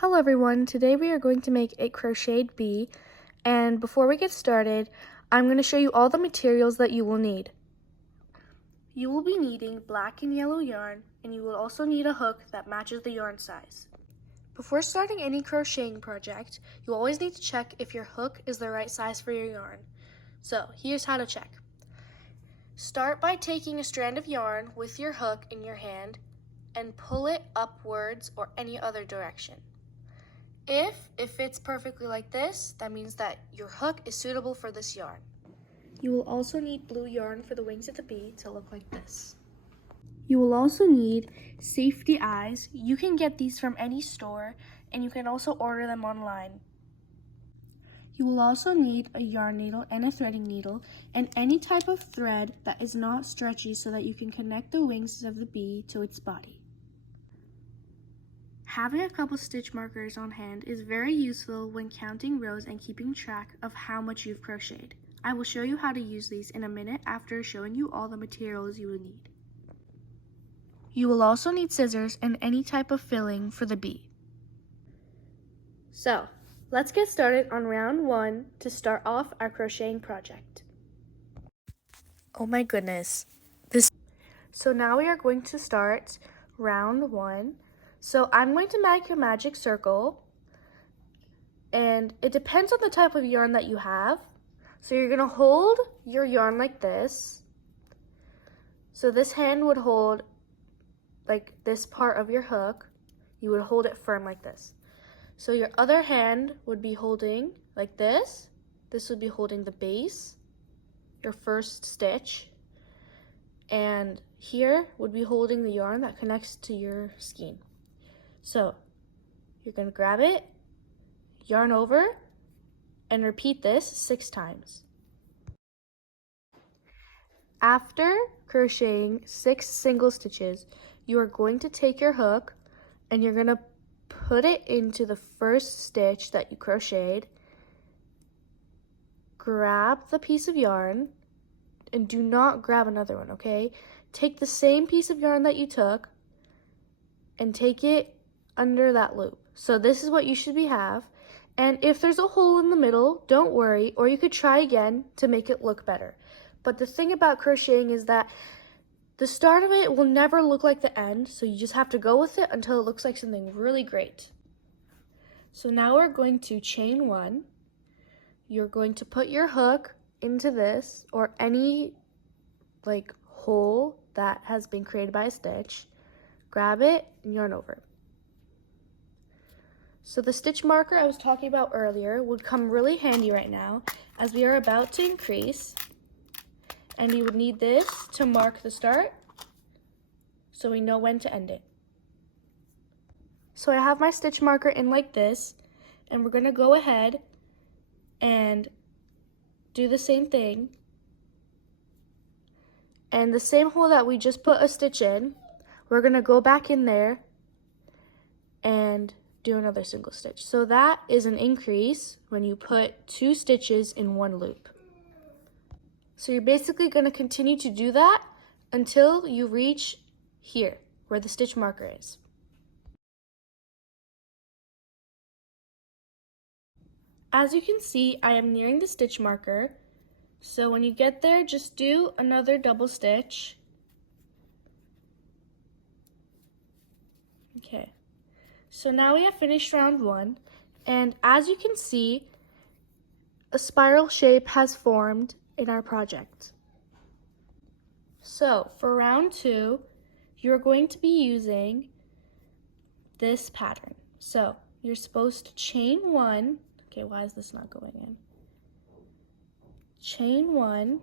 Hello everyone, today we are going to make a crocheted bee, and before we get started, I'm going to show you all the materials that you will need. You will be needing black and yellow yarn, and you will also need a hook that matches the yarn size. Before starting any crocheting project, you always need to check if your hook is the right size for your yarn. So here's how to check. Start by taking a strand of yarn with your hook in your hand and pull it upwards or any other direction. If it fits perfectly like this, that means that your hook is suitable for this yarn. You will also need blue yarn for the wings of the bee to look like this. You will also need safety eyes. You can get these from any store, and you can also order them online. You will also need a yarn needle and a threading needle and any type of thread that is not stretchy so that you can connect the wings of the bee to its body. Having a couple stitch markers on hand is very useful when counting rows and keeping track of how much you've crocheted. I will show you how to use these in a minute after showing you all the materials you will need. You will also need scissors and any type of filling for the bee. So, let's get started on round 1 to start off our crocheting project. Oh my goodness. So now we are going to start round 1. So I'm going to make a magic circle, and it depends on the type of yarn that you have. So you're going to hold your yarn like this. So this hand would hold like this part of your hook. You would hold it firm like this. So your other hand would be holding like this. This would be holding the base, your first stitch. And here would be holding the yarn that connects to your skein. So you're going to grab it, yarn over, and repeat this 6 times. After crocheting 6 single stitches, you are going to take your hook and you're going to put it into the first stitch that you crocheted. Grab the piece of yarn and do not grab another one, okay? Take the same piece of yarn that you took and take it under that loop. So this is what you should have. And if there's a hole in the middle, don't worry, or you could try again to make it look better. But the thing about crocheting is that the start of it will never look like the end, so you just have to go with it until it looks like something really great. So now we're going to chain 1. You're going to put your hook into this or any like hole that has been created by a stitch. Grab it and yarn over. So the stitch marker I was talking about earlier would come really handy right now as we are about to increase, and you would need this to mark the start so we know when to end it. So I have my stitch marker in like this, and we're going to go ahead and do the same thing. And the same hole that we just put a stitch in, we're going to go back in there and do another single stitch. So that is an increase when you put 2 stitches in 1 loop. So you're basically going to continue to do that until you reach here where the stitch marker is. As you can see, I am nearing the stitch marker. So when you get there, just do another double stitch. Okay. So now we have finished round 1, and as you can see, a spiral shape has formed in our project. So for round 2, you're going to be using this pattern. So you're supposed to chain 1. Okay, why is this not going in? Chain 1.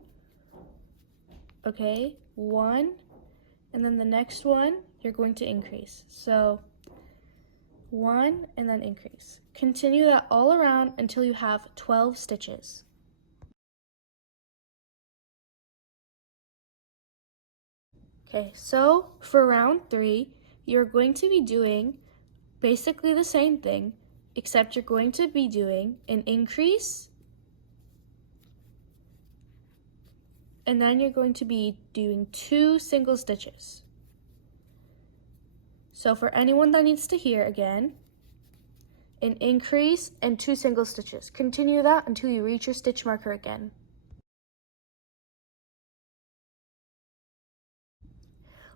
Okay, 1, and then the next one, you're going to increase. So 1 and then increase. Continue that all around until you have 12 stitches. Okay, so for round 3, you're going to be doing basically the same thing, except you're going to be doing an increase, and then you're going to be doing 2 single stitches. So for anyone that needs to hear again, an increase, and 2 single stitches. Continue that until you reach your stitch marker again.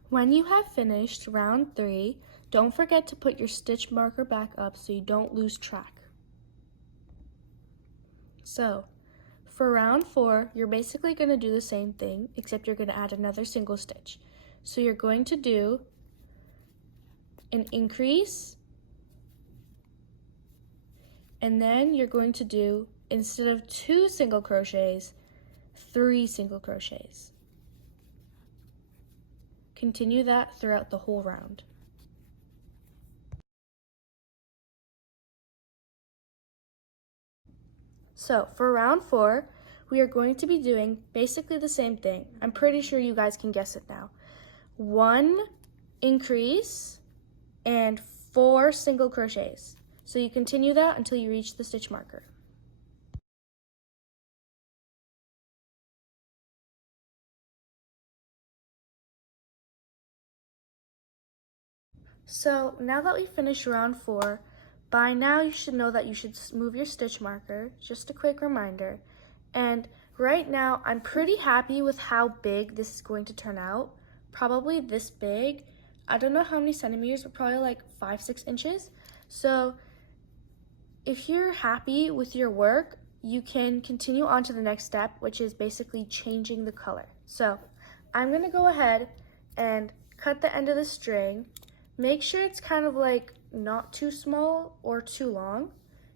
When you have finished round 3, don't forget to put your stitch marker back up so you don't lose track. So, for round 4, you're basically going to do the same thing, except you're going to add another single stitch. So you're going to do an increase, and then you're going to do, instead of 2 single crochets, 3 single crochets. Continue that throughout the whole round. So for round 4, we are going to be doing basically the same thing. I'm pretty sure you guys can guess it now. 1 increase and 4 single crochets. So you continue that until you reach the stitch marker. So now that we finished round 4, by now you should know that you should move your stitch marker, just a quick reminder. And right now I'm pretty happy with how big this is going to turn out. Probably this big. I don't know how many centimeters, but probably like 5-6 inches. So if you're happy with your work, you can continue on to the next step, which is basically changing the color. So I'm going to go ahead and cut the end of the string. Make sure it's kind of like not too small or too long.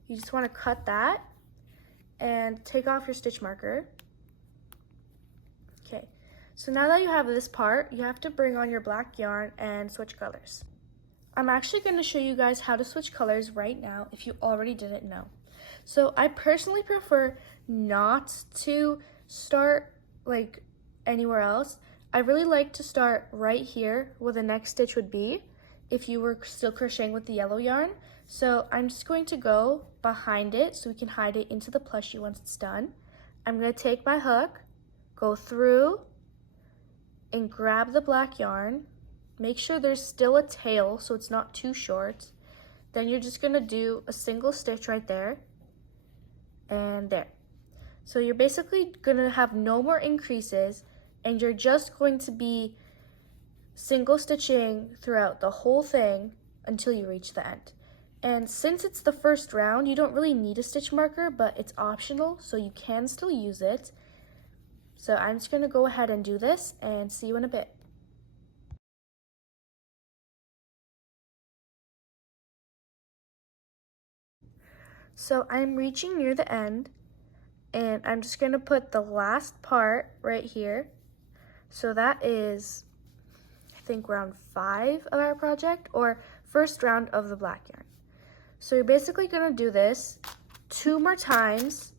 You just want to cut that and take off your stitch marker. Okay, so now that you have this part, you have to bring on your black yarn and switch colors. I'm actually going to show you guys how to switch colors right now if you already didn't know. So I personally prefer not to start like anywhere else. I really like to start right here where the next stitch would be if you were still crocheting with the yellow yarn. So I'm just going to go behind it so we can hide it into the plushie once it's done. I'm going to take my hook, go through, and grab the black yarn. Make sure there's still a tail so it's not too short. Then you're just going to do a single stitch right there and there. So you're basically going to have no more increases, and you're just going to be single stitching throughout the whole thing until you reach the end. And since it's the first round, you don't really need a stitch marker, but it's optional, so you can still use it. So I'm just going to go ahead and do this and see you in a bit. So I'm reaching near the end, and I'm just going to put the last part right here. So that is, I think, round 5 of our project, or first round of the black yarn. So you're basically going to do this 2 more times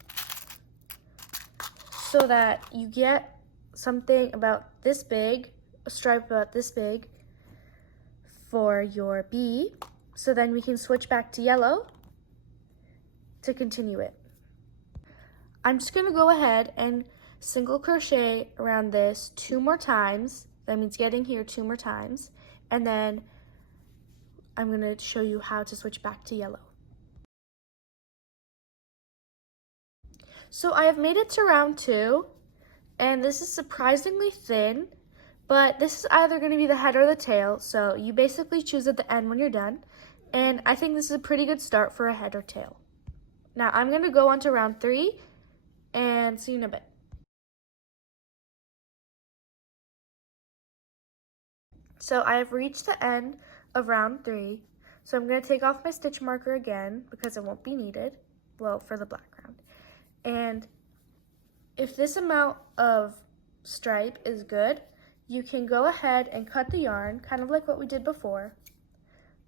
so that you get something about this big, a stripe about this big for your bee. So then we can switch back to yellow to continue it. I'm just going to go ahead and single crochet around this 2 more times. That means getting here 2 more times, and then I'm going to show you how to switch back to yellow. So I have made it to round 2, and this is surprisingly thin, but this is either going to be the head or the tail, so you basically choose at the end when you're done, and I think this is a pretty good start for a head or tail. Now I'm going to go on to round 3 and see you in a bit. So I have reached the end of round 3, so I'm going to take off my stitch marker again because it won't be needed, well, for the background. And if this amount of stripe is good, you can go ahead and cut the yarn, kind of like what we did before.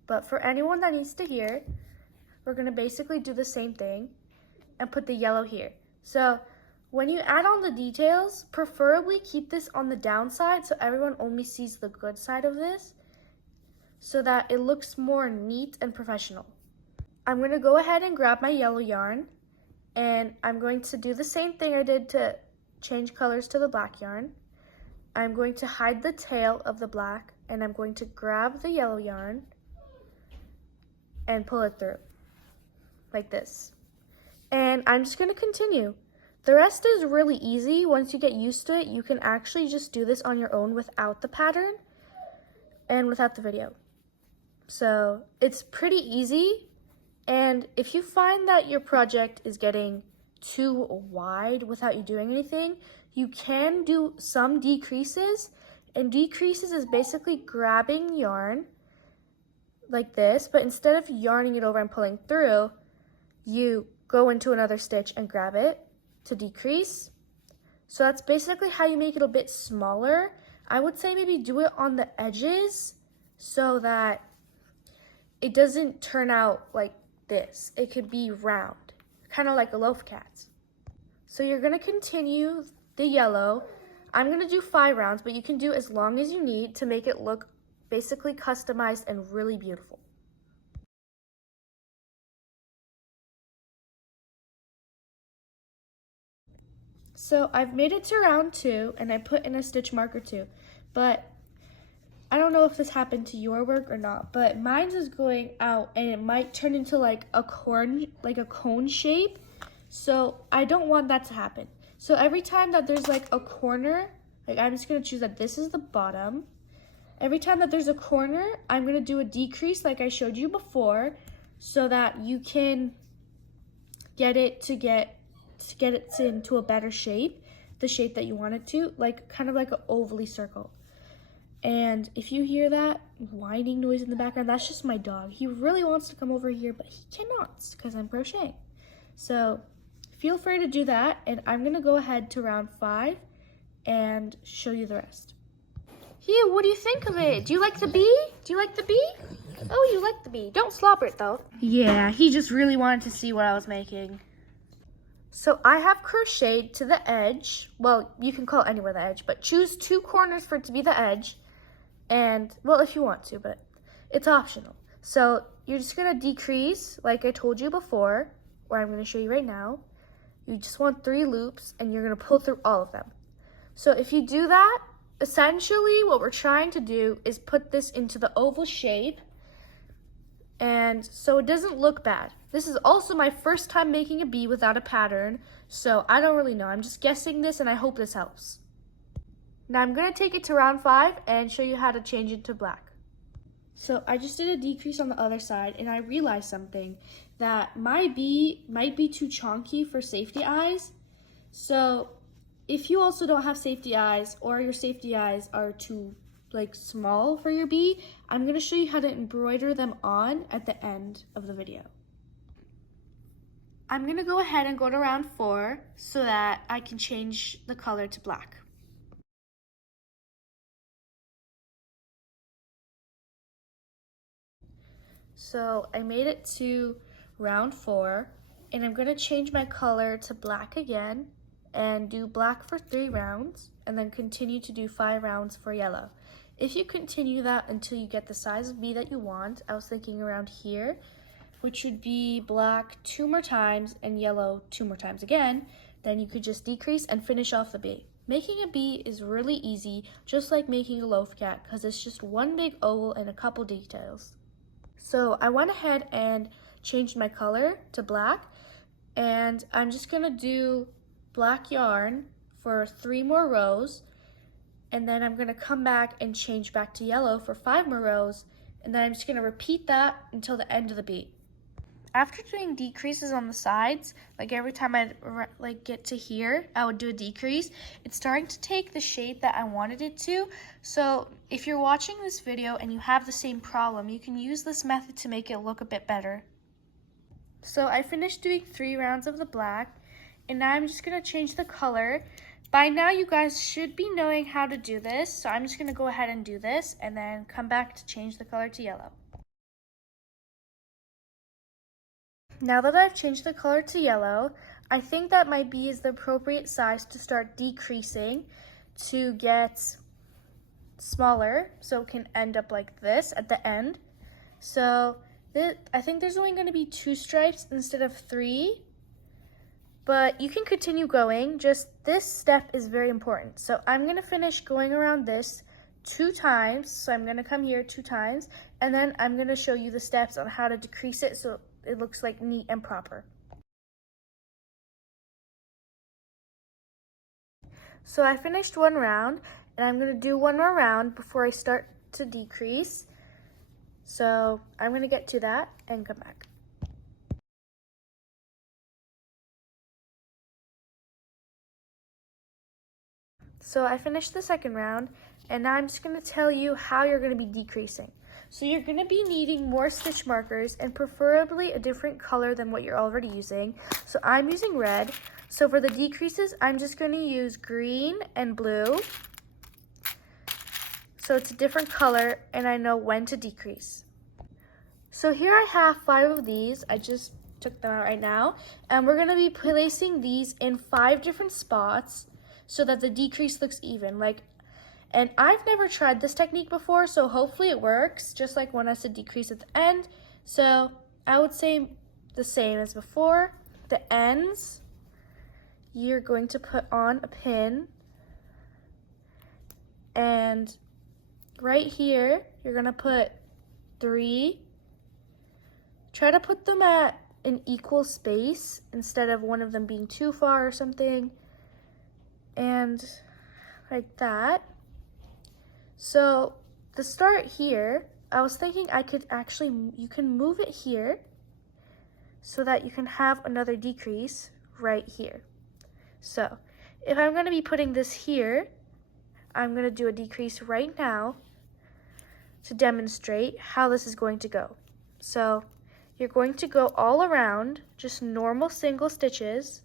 But for anyone that needs to hear, we're going to basically do the same thing and put the yellow here. So when you add on the details, preferably keep this on the downside so everyone only sees the good side of this so that it looks more neat and professional. I'm going to go ahead and grab my yellow yarn, and I'm going to do the same thing I did to change colors to the black yarn. I'm going to hide the tail of the black, and I'm going to grab the yellow yarn and pull it through. like this. And I'm just going to continue. The rest is really easy. Once you get used to it, you can actually just do this on your own without the pattern and without the video. So it's pretty easy. And if you find that your project is getting too wide without you doing anything, you can do some decreases. And decreases is basically grabbing yarn like this, but instead of yarning it over and pulling through, you go into another stitch and grab it to decrease. So that's basically how you make it a bit smaller. I would say maybe do it on the edges so that it doesn't turn out like this. It could be round, kind of like a loaf cat. So you're gonna continue the yellow. I'm gonna do 5 rounds, but you can do as long as you need to make it look basically customized and really beautiful. So I've made it to round 2 and I put in a stitch marker too, but I don't know if this happened to your work or not, but mine's is going out and it might turn into like a cone shape. So I don't want that to happen. So every time that there's like a corner, like I'm just gonna choose that this is the bottom. Every time that there's a corner, I'm gonna do a decrease like I showed you before so that you can get it into a better shape, the shape that you want it to, like kind of like an ovally circle. And if you hear that whining noise in the background, that's just my dog. He really wants to come over here, but he cannot because I'm crocheting. So feel free to do that, and I'm gonna go ahead to round 5 and show you the rest. Hugh, what do you think of it? Do you like the bee? Do you like the bee? Oh, you like the bee. Don't slobber it though. Yeah, he just really wanted to see what I was making. So I have crocheted to the edge. Well, you can call it anywhere the edge, but choose 2 corners for it to be the edge. And, well, if you want to, but it's optional. So you're just gonna decrease, like I told you before, or I'm gonna show you right now. You just want 3 loops, and you're gonna pull through all of them. So if you do that, essentially what we're trying to do is put this into the oval shape, and so it doesn't look bad. This is also my first time making a bee without a pattern, so I don't really know. I'm just guessing this, and I hope this helps. Now I'm gonna take it to round 5 and show you how to change it to black. So I just did a decrease on the other side, and I realized something, that my bee might be too chonky for safety eyes. So if you also don't have safety eyes, or your safety eyes are too small for your bee, I'm gonna show you how to embroider them on at the end of the video. I'm gonna go ahead and go to round 4 so that I can change the color to black. So I made it to round 4, and I'm gonna change my color to black again and do black for 3 rounds, and then continue to do 5 rounds for yellow. If you continue that until you get the size of bee that you want, I was thinking around here, which would be black 2 more times and yellow 2 more times again, then you could just decrease and finish off the bee. Making a bee is really easy, just like making a loaf cat, because it's just one big oval and a couple details. So I went ahead and changed my color to black, and I'm just gonna do black yarn for 3 more rows, and then I'm gonna come back and change back to yellow for 5 more rows, and then I'm just gonna repeat that until the end of the bee. After doing decreases on the sides, like every time I get to here, I would do a decrease. It's starting to take the shape that I wanted it to. So if you're watching this video and you have the same problem, you can use this method to make it look a bit better. So I finished doing 3 rounds of the black, and now I'm just gonna change the color. By now you guys should be knowing how to do this, so I'm just gonna go ahead and do this and then come back to change the color to yellow. Now that I've changed the color to yellow, I think that my bee is the appropriate size to start decreasing to get smaller, so it can end up like this at the end. So I think there's only going to be 2 stripes instead of 3, but you can continue going. Just this step is very important. So I'm going to finish going around this 2 times. So I'm going to come here 2 times, and then I'm going to show you the steps on how to decrease it so it looks like neat and proper. So I finished one round, and I'm going to do one more round before I start to decrease. So I'm going to get to that and come back. So I finished the second round, and now I'm just going to tell you how you're going to be decreasing. So you're going to be needing more stitch markers, and preferably a different color than what you're already using. So I'm using red. So for the decreases, I'm just going to use green and blue. So it's a different color, and I know when to decrease. So here I have 5 of these. I just took them out right now. And we're going to be placing these in 5 different spots so that the decrease looks even. And I've never tried this technique before, so hopefully it works, just like when I said decrease at the end. So I would say the same as before. The ends, you're going to put on a pin, and right here, you're gonna put 3. Try to put them at an equal space instead of one of them being too far or something. And like that. So the start here, I was thinking you can move it here so that you can have another decrease right here. So if I'm gonna be putting this here, I'm gonna do a decrease right now to demonstrate how this is going to go. So you're going to go all around, just normal single stitches.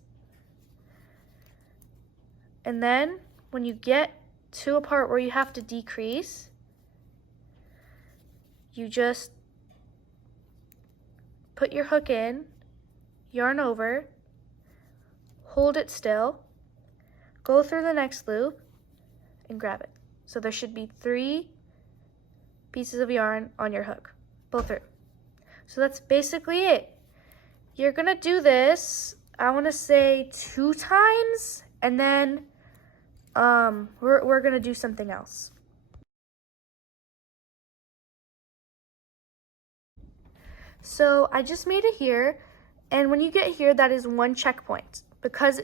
And then when you get to a part where you have to decrease, you just put your hook in, yarn over, hold it still, go through the next loop, and grab it. So there should be 3 pieces of yarn on your hook, pull through. So that's basically it. You're gonna do this, I wanna say 2 times, and then we're gonna do something else. So I just made it here, and when you get here, that is 1 checkpoint, because,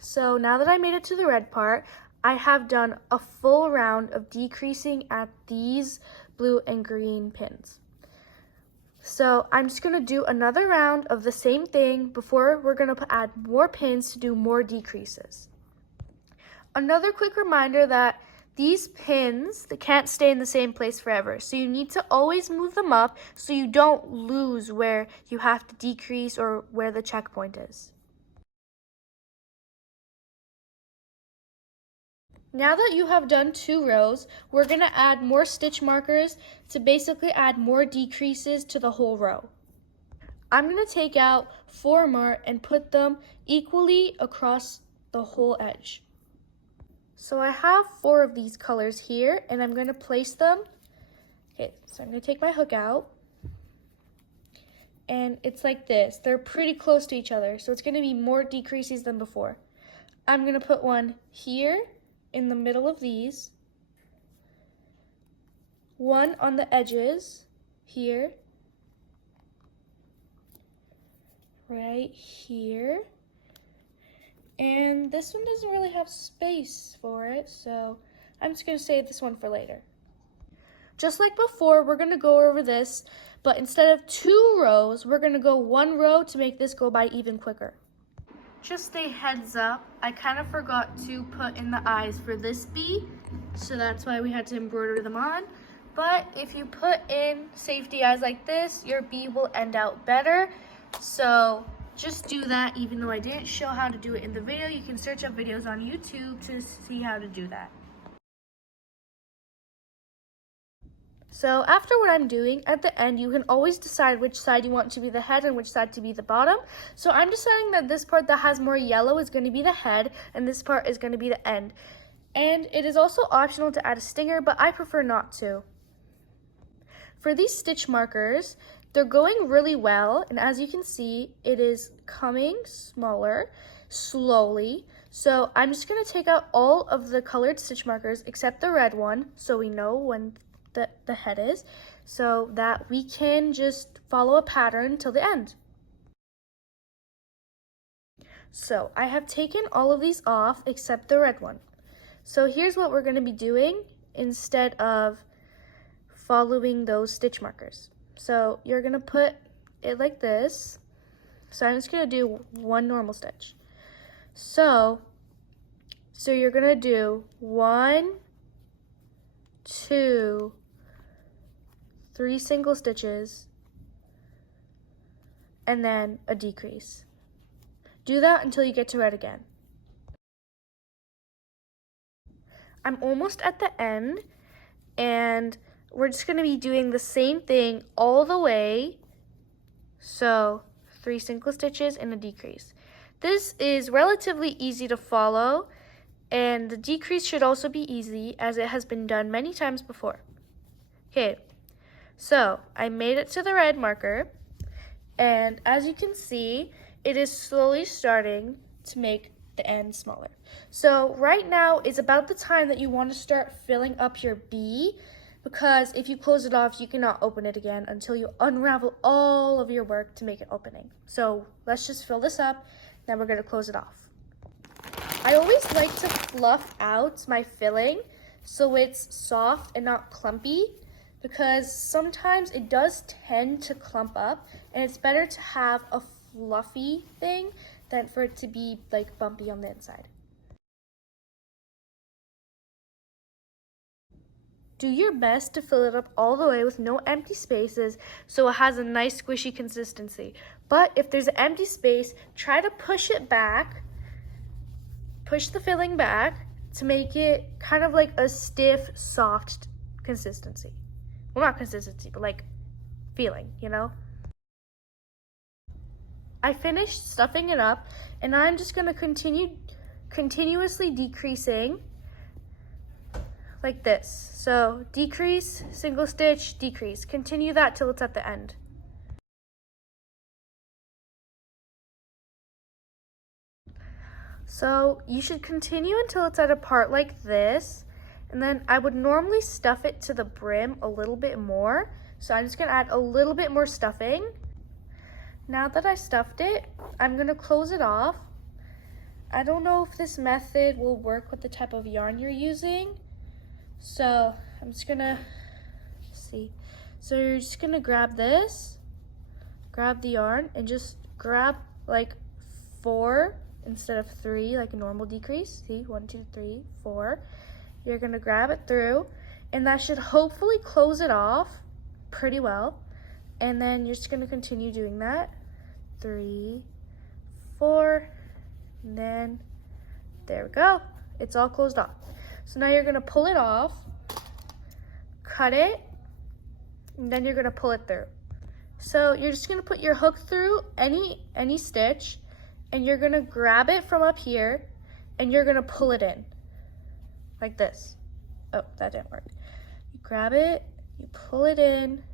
So now that I made it to the red part, I have done a full round of decreasing at these blue and green pins. So I'm just gonna do another round of the same thing before we're gonna add more pins to do more decreases. Another quick reminder that these pins, they can't stay in the same place forever. So you need to always move them up so you don't lose where you have to decrease or where the checkpoint is. Now that you have done 2 rows, we're going to add more stitch markers to basically add more decreases to the whole row. I'm going to take out 4 more and put them equally across the whole edge. So I have 4 of these colors here, and I'm going to place them. Okay, so I'm going to take my hook out, and it's like this. They're pretty close to each other, so it's going to be more decreases than before. I'm going to put one here in the middle of these, one on the edges here, right here, and this one doesn't really have space for it, so I'm just going to save this one for later. Just like before, we're going to go over this, but instead of 2 rows, we're going to go 1 row to make this go by even quicker. Just a heads up, I kind of forgot to put in the eyes for this bee, so that's why we had to embroider them on. But if you put in safety eyes like this, your bee will end out better. So just do that. Even though I didn't show how to do it in the video, you can search up videos on YouTube to see how to do that. So after what I'm doing, at the end, you can always decide which side you want to be the head and which side to be the bottom. So I'm deciding that this part that has more yellow is going to be the head, and this part is going to be the end. And it is also optional to add a stinger, but I prefer not to. For these stitch markers, they're going really well, and as you can see, it is coming smaller, slowly. So I'm just going to take out all of the colored stitch markers except the red one, so we know when the head is, so that we can just follow a pattern till the end. So I have taken all of these off except the red one. So here's what we're going to be doing instead of following those stitch markers. So you're going to put it like this. So I'm just going to do one normal stitch. So you're going to do 1, 2, 3 single stitches, and then a decrease. Do that until you get to red again. I'm almost at the end, and we're just going to be doing the same thing all the way. So 3 single stitches and a decrease. This is relatively easy to follow, and the decrease should also be easy as it has been done many times before. Okay, so I made it to the red marker, and as you can see, it is slowly starting to make the end smaller. So right now is about the time that you want to start filling up your bee, because if you close it off, you cannot open it again until you unravel all of your work to make it opening. So let's just fill this up, then we're going to close it off. I always like to fluff out my filling so it's soft and not clumpy, because sometimes it does tend to clump up, and it's better to have a fluffy thing than for it to be like bumpy on the inside. Do your best to fill it up all the way with no empty spaces so it has a nice squishy consistency. But if there's an empty space, try to push it back, push the filling back to make it kind of like a stiff, soft consistency. Well, not consistency, but like feeling, you know? I finished stuffing it up, and I'm just going to continuously decreasing like this. So decrease, single stitch, decrease. Continue that till it's at the end. So you should continue until it's at a part like this, and then I would normally stuff it to the brim a little bit more. So I'm just going to add a little bit more stuffing. Now that I stuffed it, I'm going to close it off. I don't know if this method will work with the type of yarn you're using. So I'm just going to see. So you're just going to grab this, grab the yarn, and just grab like 4 instead of 3, like a normal decrease. See, 1, 2, 3, 4. You're going to grab it through, and that should hopefully close it off pretty well. And then you're just going to continue doing that. 3, 4, and then there we go. It's all closed off. So now you're going to pull it off, cut it, and then you're going to pull it through. So you're just going to put your hook through any stitch, and you're going to grab it from up here, and you're going to pull it in like this. Oh, that didn't work. You grab it, you pull it in,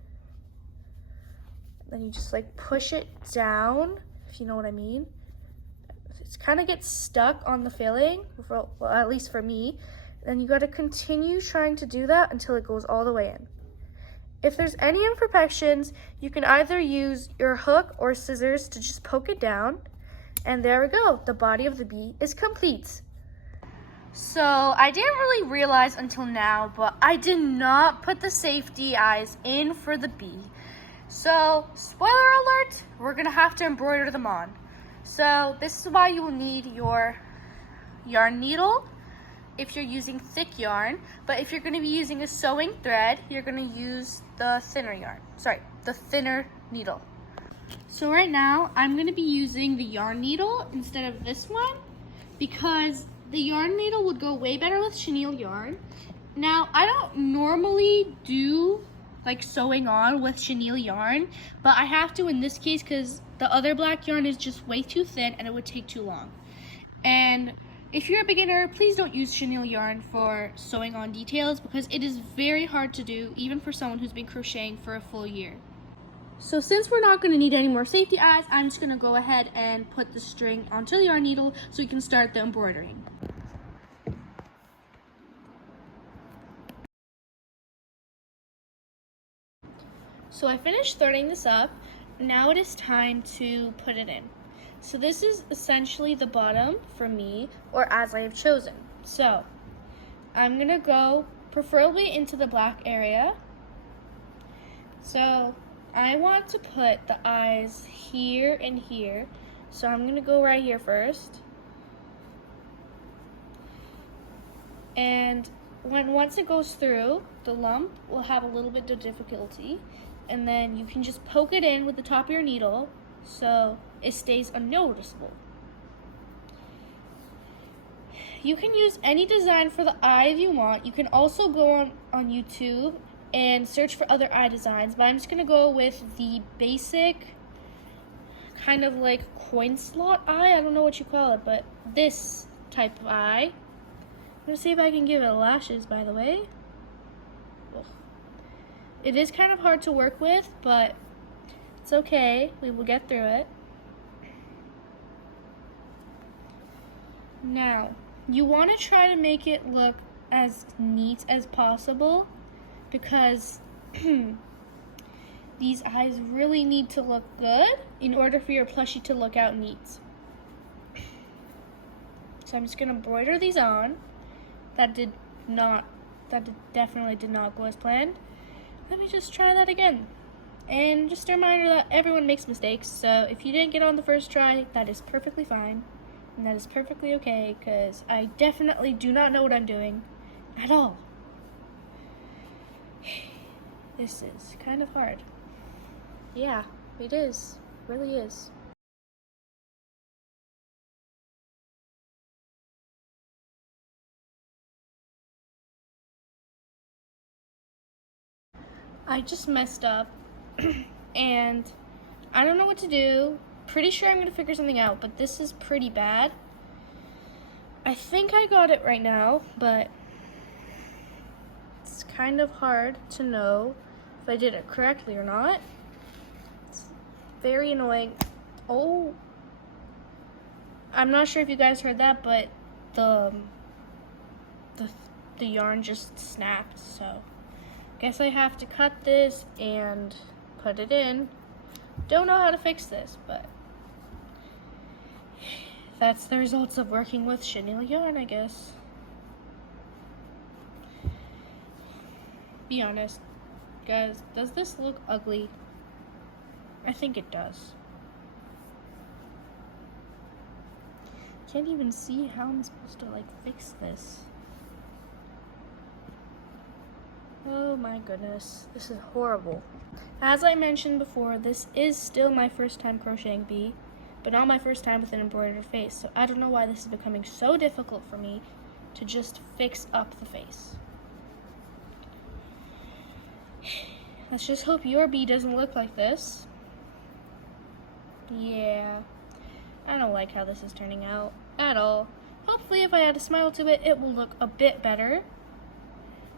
then you just like push it down, if you know what I mean. It kind of gets stuck on the filling, well, at least for me. Then you got to continue trying to do that until it goes all the way in. If there's any imperfections, you can either use your hook or scissors to just poke it down. And there we go, the body of the bee is complete. So I didn't really realize until now, but I did not put the safety eyes in for the bee. So, spoiler alert, we're going to have to embroider them on. So, this is why you will need your yarn needle if you're using thick yarn. But if you're going to be using a sewing thread, you're going to use the thinner needle. So right now, I'm going to be using the yarn needle instead of this one, because the yarn needle would go way better with chenille yarn. Now, I don't normally do like sewing on with chenille yarn, but I have to in this case because the other black yarn is just way too thin and it would take too long. And if you're a beginner, please don't use chenille yarn for sewing on details, because it is very hard to do, even for someone who's been crocheting for a full year. So since we're not going to need any more safety eyes, I'm just going to go ahead and put the string onto the yarn needle so we can start the embroidering. So I finished threading this up. Now it is time to put it in. So this is essentially the bottom for me, or as I have chosen. So I'm gonna go preferably into the black area. So I want to put the eyes here and here. So I'm gonna go right here first. And once it goes through, the lump will have a little bit of difficulty. And then you can just poke it in with the top of your needle so it stays unnoticeable. You can use any design for the eye if you want. You can also go on YouTube and search for other eye designs, but I'm just gonna go with the basic kind of like coin slot eye. I don't know what you call it, but this type of eye. I'm gonna see if I can give it lashes, by the way. Ugh. It is kind of hard to work with, but it's okay. We will get through it. Now, you want to try to make it look as neat as possible because these eyes really need to look good in order for your plushie to look out neat. So I'm just going to embroider these on. That definitely did not go as planned. Let me just try that again. And just a reminder that everyone makes mistakes, so if you didn't get on the first try, that is perfectly fine. And that is perfectly okay, because I definitely do not know what I'm doing at all. This is kind of hard. Yeah, it is. It really is. I just messed up and I don't know what to do. Pretty sure I'm gonna figure something out, but this is pretty bad. I think I got it right now, but it's kind of hard to know if I did it correctly or not. It's very annoying. Oh, I'm not sure if you guys heard that, but the yarn just snapped, so guess I have to cut this and put it in. Don't know how to fix this, but that's the results of working with chenille yarn, I guess. Be honest, guys, does this look ugly? I think it does. Can't even see how I'm supposed to fix this. Oh my goodness, this is horrible. As I mentioned before, this is still my first time crocheting bee, but not my first time with an embroidered face, so I don't know why this is becoming so difficult for me to just fix up the face. Let's just hope your bee doesn't look like this. Yeah, I don't like how this is turning out at all. Hopefully if I add a smile to it, it will look a bit better.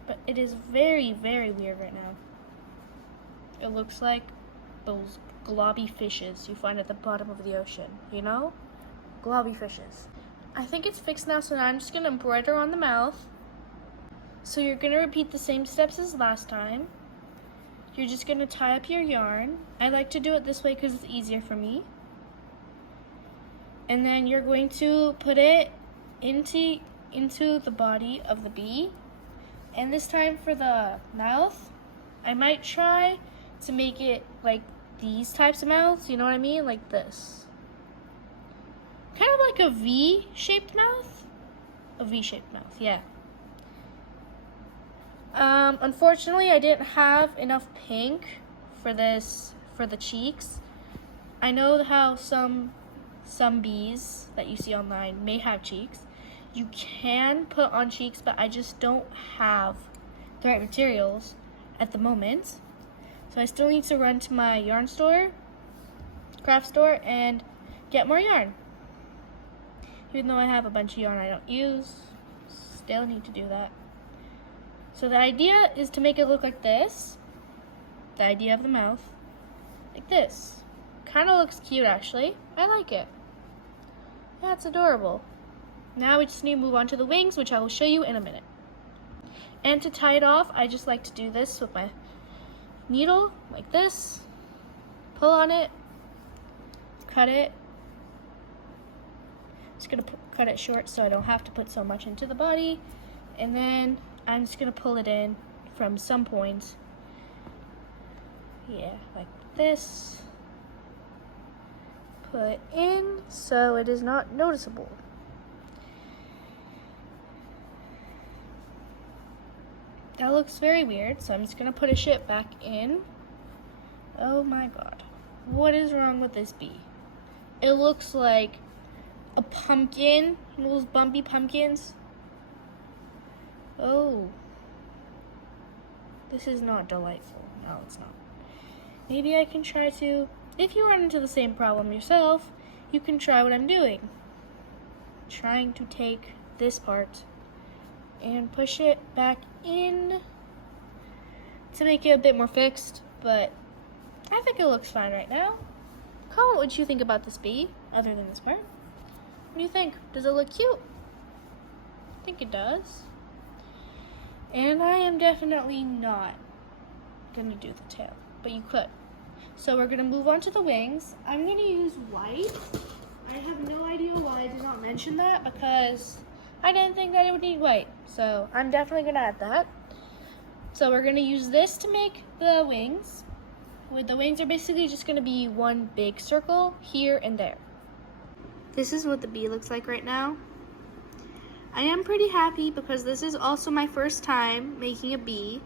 But it is very, very weird right now. It looks like those globby fishes you find at the bottom of the ocean, you know? Globby fishes. I think it's fixed now, so now I'm just gonna embroider on the mouth. So you're gonna repeat the same steps as last time. You're just gonna tie up your yarn. I like to do it this way because it's easier for me. And then you're going to put it into the body of the bee. And this time for the mouth, I might try to make it like these types of mouths, you know what I mean? Like this. Kind of like a V-shaped mouth? A V-shaped mouth, yeah. Unfortunately, I didn't have enough pink for this, for the cheeks. I know how some bees that you see online may have cheeks. You can put on cheeks, but I just don't have the right materials at the moment. So I still need to run to my yarn store, craft store, and get more yarn. Even though I have a bunch of yarn I don't use, still need to do that. So the idea is to make it look like this. The idea of the mouth, like this. Kind of looks cute actually. I like it. Yeah, it's adorable. Now we just need to move on to the wings, which I will show you in a minute. And to tie it off, I just like to do this with my needle like this, pull on it, cut it. Just gonna cut it short so I don't have to put so much into the body, and then I'm just gonna pull it in from some points. Yeah, like this. Put in so it is not noticeable. That looks very weird, so I'm just gonna put it back in. Oh my god. What is wrong with this bee? It looks like a pumpkin, those bumpy pumpkins. Oh. This is not delightful. No, it's not. Maybe I can try to, if you run into the same problem yourself, you can try what I'm doing. Trying to take this part and push it back in to make it a bit more fixed, but I think it looks fine right now. Comment what you think about this bee, other than this part. What do you think? Does it look cute? I think it does. And I am definitely not gonna do the tail, but you could. So we're gonna move on to the wings. I'm gonna use white. I have no idea why I did not mention that, because I didn't think that it would need white. So I'm definitely gonna add that. So we're gonna use this to make the wings. The wings are basically just gonna be one big circle here and there. This is what the bee looks like right now. I am pretty happy because this is also my first time making a bee.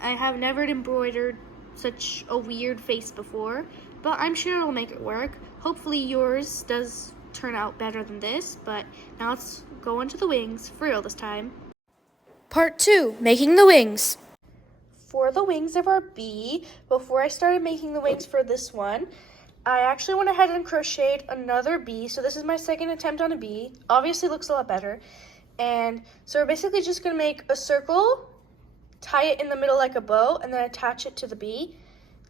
I have never embroidered such a weird face before, but I'm sure it'll make it work. Hopefully yours does turn out better than this, but now let's go into the wings for real this time. Part 2, making the wings. For the wings of our bee, before I started making the wings for this one, I actually went ahead and crocheted another bee. So this is my second attempt on a bee. Obviously looks a lot better. And so we're basically just gonna make a circle, tie it in the middle like a bow, and then attach it to the bee.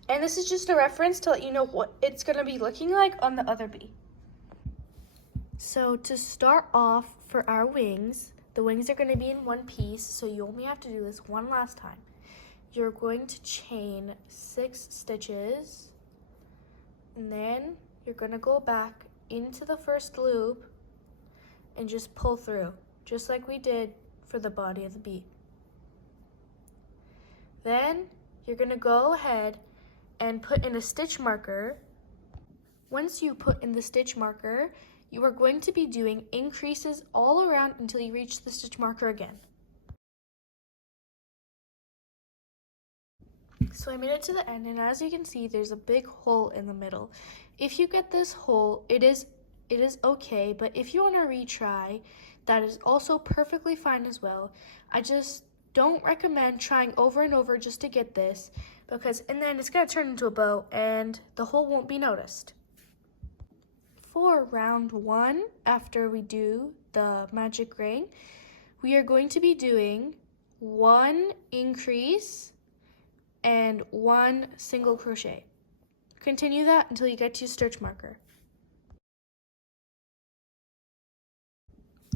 And this is just a reference to let you know what it's gonna be looking like on the other bee. So to start off for our wings, the wings are gonna be in one piece, so you only have to do this one last time. You're going to chain 6 stitches, and then you're gonna go back into the first loop and just pull through, just like we did for the body of the bee. Then you're gonna go ahead and put in a stitch marker. Once you put in the stitch marker, you are going to be doing increases all around until you reach the stitch marker again. So I made it to the end, and as you can see, there's a big hole in the middle. If you get this hole, it is okay, but if you want to retry, that is also perfectly fine as well. I just don't recommend trying over and over just to get this, because in the end it's going to turn into a bow and the hole won't be noticed. For round 1, after we do the magic ring, we are going to be doing 1 increase and 1 single crochet. Continue that until you get to your stitch marker.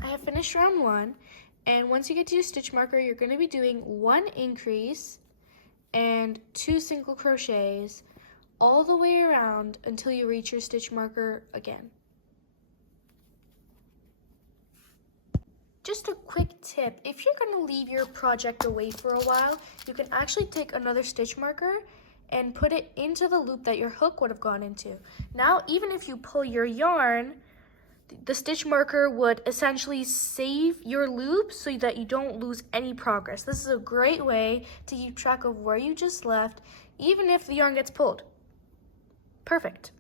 I have finished round 1, and once you get to your stitch marker, you're going to be doing 1 increase and 2 single crochets all the way around until you reach your stitch marker again. Just a quick tip, if you're going to leave your project away for a while, you can actually take another stitch marker and put it into the loop that your hook would have gone into. Now, even if you pull your yarn, the stitch marker would essentially save your loop so that you don't lose any progress. This is a great way to keep track of where you just left, even if the yarn gets pulled. Perfect.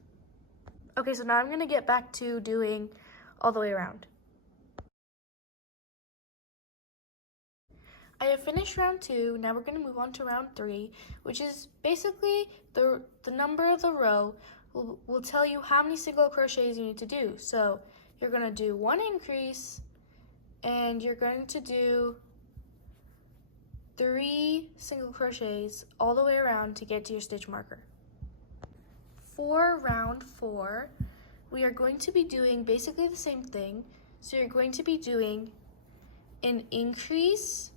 Okay, so now I'm going to get back to doing all the way around. I have finished round 2, now we're going to move on to round 3, which is basically the number of the row will tell you how many single crochets you need to do. So you're going to do 1 increase, and you're going to do 3 single crochets all the way around to get to your stitch marker. For round 4, we are going to be doing basically the same thing. So you're going to be doing an increase,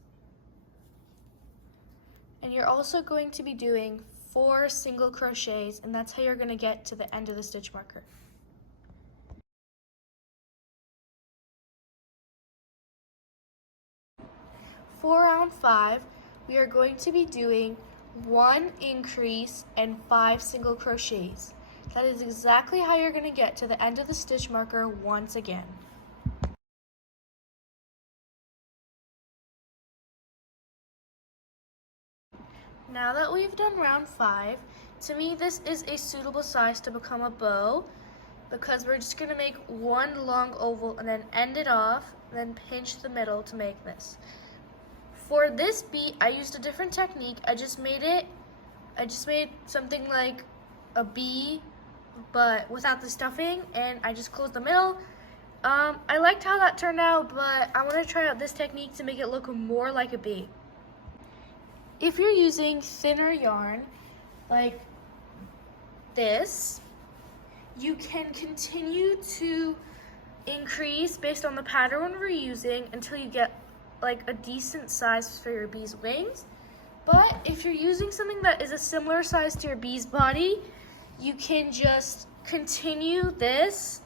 and you're also going to be doing 4 single crochets, and that's how you're going to get to the end of the stitch marker. For round 5, we are going to be doing 1 increase and 5 single crochets. That is exactly how you're going to get to the end of the stitch marker once again. Now that we've done round 5, to me this is a suitable size to become a bow, because we're just going to make one long oval and then end it off, and then pinch the middle to make this. For this beat, I used a different technique. I just made something like a bee, but without the stuffing, and I just closed the middle. I liked how that turned out, but I want to try out this technique to make it look more like a bee. If you're using thinner yarn, like this, you can continue to increase based on the pattern we're using until you get like a decent size for your bee's wings. But if you're using something that is a similar size to your bee's body, you can just continue this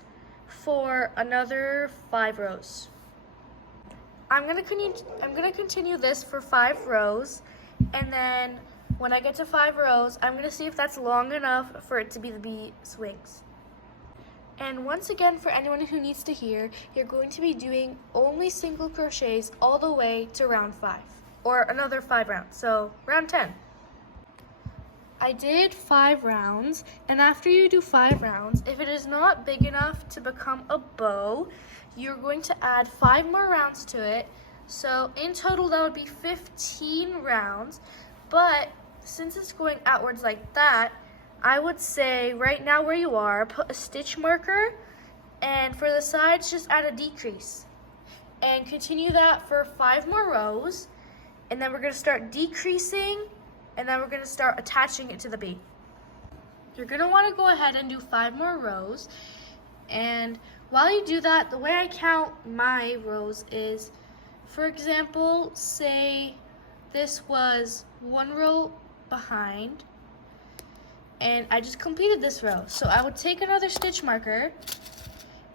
for another 5 rows. I'm gonna continue this for 5 rows, and then when I get to 5 rows, I'm gonna see if that's long enough for it to be the bee's wings. And once again, for anyone who needs to hear, you're going to be doing only single crochets all the way to round 5, or another 5 rounds, so round 10. I did 5 rounds, and after you do 5 rounds, if it is not big enough to become a bow, you're going to add 5 more rounds to it. So in total, that would be 15 rounds, but since it's going outwards like that, I would say right now where you are, put a stitch marker, and for the sides, just add a decrease. And continue that for 5 more rows, and then we're going to start decreasing, and then we're going to start attaching it to the bee. You're going to want to go ahead and do 5 more rows, and while you do that, the way I count my rows is, for example, say this was 1 row behind, and I just completed this row. So I would take another stitch marker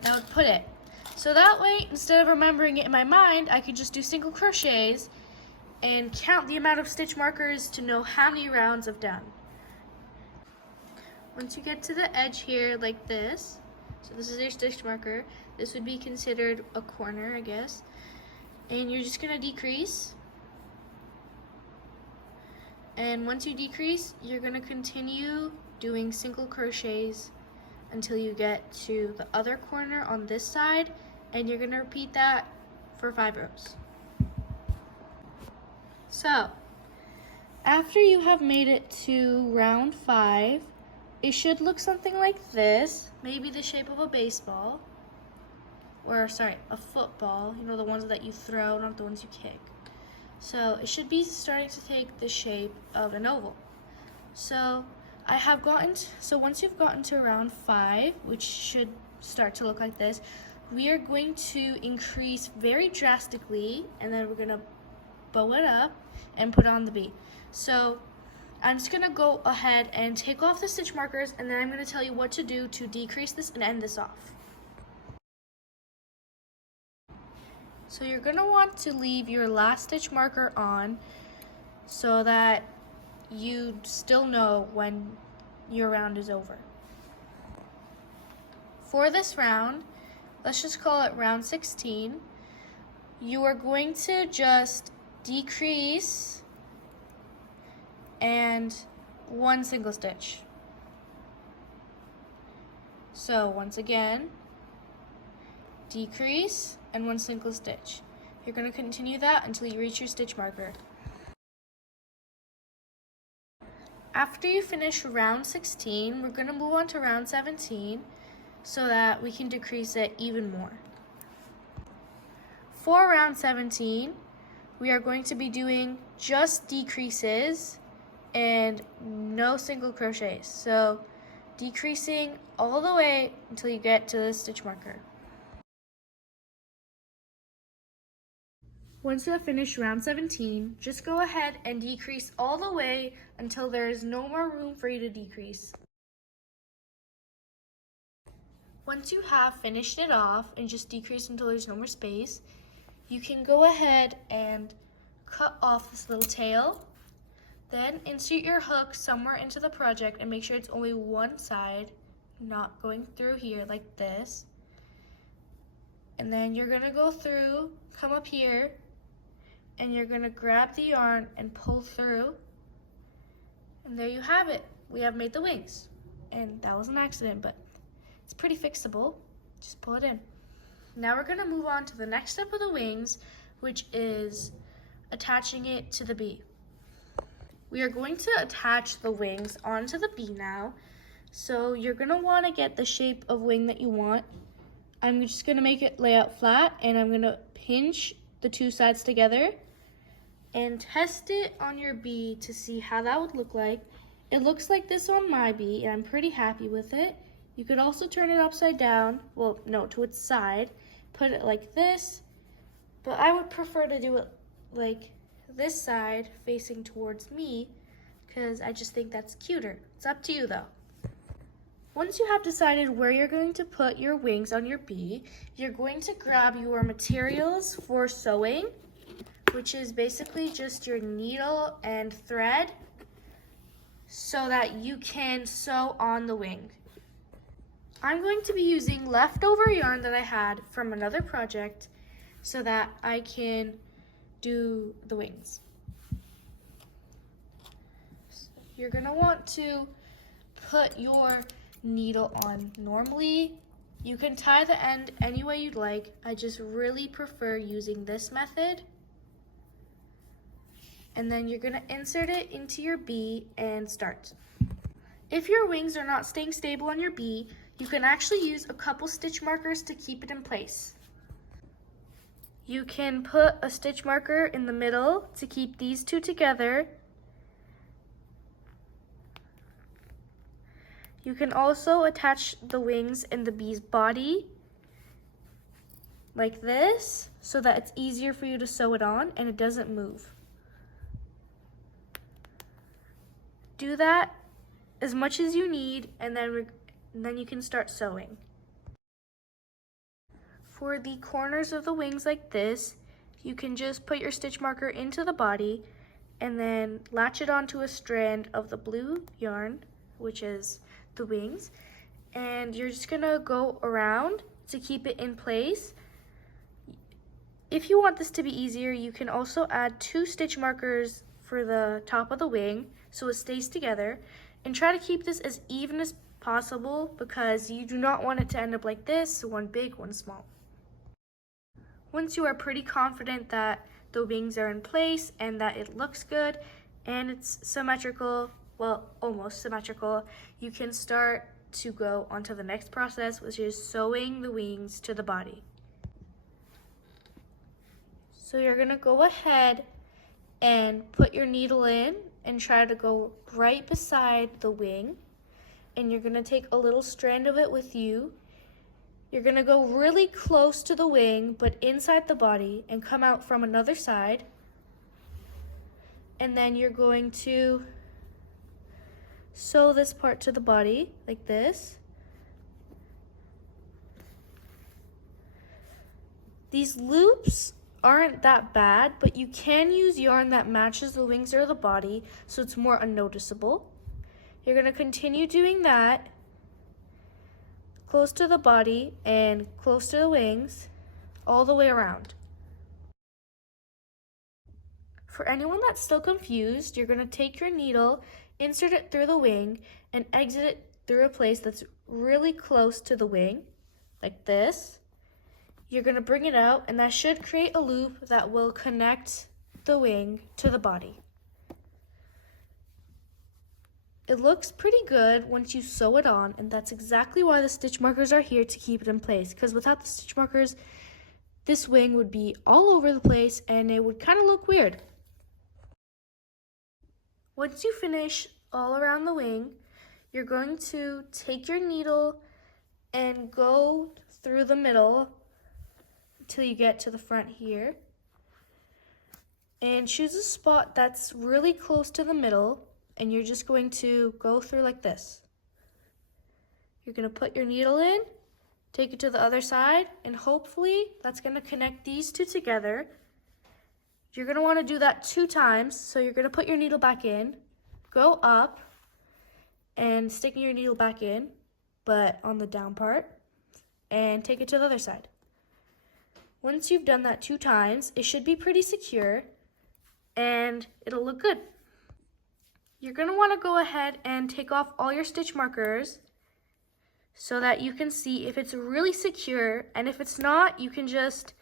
and I would put it. So that way, instead of remembering it in my mind, I could just do single crochets and count the amount of stitch markers to know how many rounds I've done. Once you get to the edge here like this, so this is your stitch marker, this would be considered a corner, I guess, and you're just gonna decrease. And once you decrease, you're going to continue doing single crochets until you get to the other corner on this side, and you're going to repeat that for 5 rows. So, after you have made it to round 5, it should look something like this, maybe the shape of a baseball, or sorry, a football, you know, the ones that you throw, not the ones you kick. So it should be starting to take the shape of an oval. So once you've gotten to round 5, which should start to look like this, we are going to increase very drastically, and then we're gonna bow it up and put on the bee. So I'm just gonna go ahead and take off the stitch markers, and then I'm gonna tell you what to do to decrease this and end this off. So you're going to want to leave your last stitch marker on so that you still know when your round is over. For this round, let's just call it round 16, you are going to just decrease and 1 single stitch. So once again, decrease and 1 single stitch. You're going to continue that until you reach your stitch marker. After you finish round 16, we're going to move on to round 17 so that we can decrease it even more. For round 17, we are going to be doing just decreases and no single crochets. So decreasing all the way until you get to the stitch marker. Once you have finished round 17, just go ahead and decrease all the way until there is no more room for you to decrease. Once you have finished it off and just decrease until there's no more space, you can go ahead and cut off this little tail. Then insert your hook somewhere into the project and make sure it's only one side, not going through here like this. And then you're gonna go through, come up here, and you're gonna grab the yarn and pull through. And there you have it. We have made the wings. And that was an accident, but it's pretty fixable. Just pull it in. Now we're gonna move on to the next step of the wings, which is attaching it to the bee. We are going to attach the wings onto the bee now. So you're gonna wanna get the shape of wing that you want. I'm just gonna make it lay out flat, and I'm gonna pinch the two sides together and test it on your bee to see how that would look like. It looks like this on my bee, and I'm pretty happy with it. You could also turn it upside down, well, no, to its side, put it like this, but I would prefer to do it like this side facing towards me because I just think that's cuter. It's up to you though. Once you have decided where you're going to put your wings on your bee, you're going to grab your materials for sewing, which is basically just your needle and thread so that you can sew on the wing. I'm going to be using leftover yarn that I had from another project so that I can do the wings. So you're gonna want to put your needle on. Normally, you can tie the end any way you'd like. I just really prefer using this method. And then you're gonna insert it into your bee and start. If your wings are not staying stable on your bee, you can actually use a couple stitch markers to keep it in place. You can put a stitch marker in the middle to keep these two together. You can also attach the wings in the bee's body like this so that it's easier for you to sew it on and it doesn't move. Do that as much as you need, and then you can start sewing. For the corners of the wings like this, you can just put your stitch marker into the body and then latch it onto a strand of the blue yarn, which is the wings, and you're just gonna go around to keep it in place. If you want this to be easier, you can also add 2 stitch markers for the top of the wing so it stays together, and try to keep this as even as possible because you do not want it to end up like this, one big, one small. Once you are pretty confident that the wings are in place and that it looks good and it's symmetrical, well, almost symmetrical, you can start to go onto the next process, which is sewing the wings to the body. So you're gonna go ahead and put your needle in and try to go right beside the wing, and you're gonna take a little strand of it with you. You're gonna go really close to the wing, but inside the body, and come out from another side. And then you're going to sew this part to the body like this. These loops aren't that bad, but you can use yarn that matches the wings or the body so it's more unnoticeable. You're going to continue doing that close to the body and close to the wings all the way around. For anyone that's still confused, you're going to take your needle, insert it through the wing, and exit it through a place that's really close to the wing, like this. You're going to bring it out, and that should create a loop that will connect the wing to the body. It looks pretty good once you sew it on, and that's exactly why the stitch markers are here, to keep it in place, because without the stitch markers, this wing would be all over the place and it would kind of look weird. Once you finish all around the wing, you're going to take your needle and go through the middle until you get to the front here. And choose a spot that's really close to the middle, and you're just going to go through like this. You're going to put your needle in, take it to the other side, and hopefully that's going to connect these two together. You're going to want to do that 2 times, so you're going to put your needle back in, go up, and stick your needle back in, but on the down part, and take it to the other side. Once you've done that 2 times, it should be pretty secure, and it'll look good. You're going to want to go ahead and take off all your stitch markers so that you can see if it's really secure, and if it's not, you can just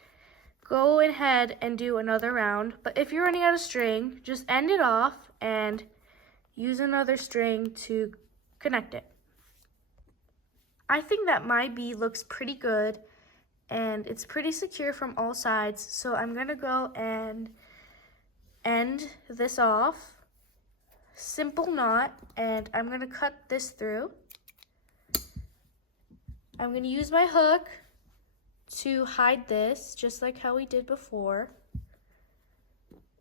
go ahead and do another round. But if you're running out of string, just end it off and use another string to connect it. I think that my bee looks pretty good and it's pretty secure from all sides, so I'm going to go and end this off. Simple knot, and I'm going to cut this through. I'm going to use my hook to hide this, just like how we did before.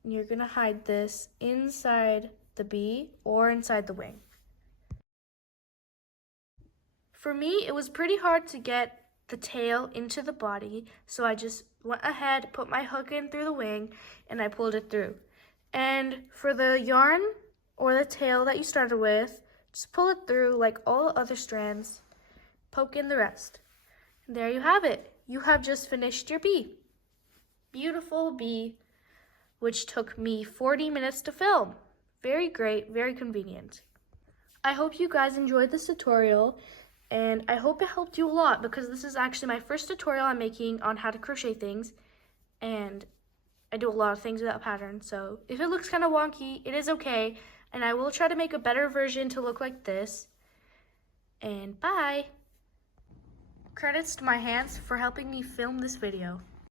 And you're going to hide this inside the bee or inside the wing. For me, it was pretty hard to get the tail into the body, so I just went ahead, put my hook in through the wing, and I pulled it through. And for the yarn or the tail that you started with, just pull it through like all the other strands, poke in the rest. And there you have it. You have just finished your bee. Beautiful bee, which took me 40 minutes to film. Very great, very convenient. I hope you guys enjoyed this tutorial, and I hope it helped you a lot, because this is actually my first tutorial I'm making on how to crochet things, and I do a lot of things without pattern, so if it looks kind of wonky, it is okay, and I will try to make a better version to look like this. And bye! Credits to my hands for helping me film this video.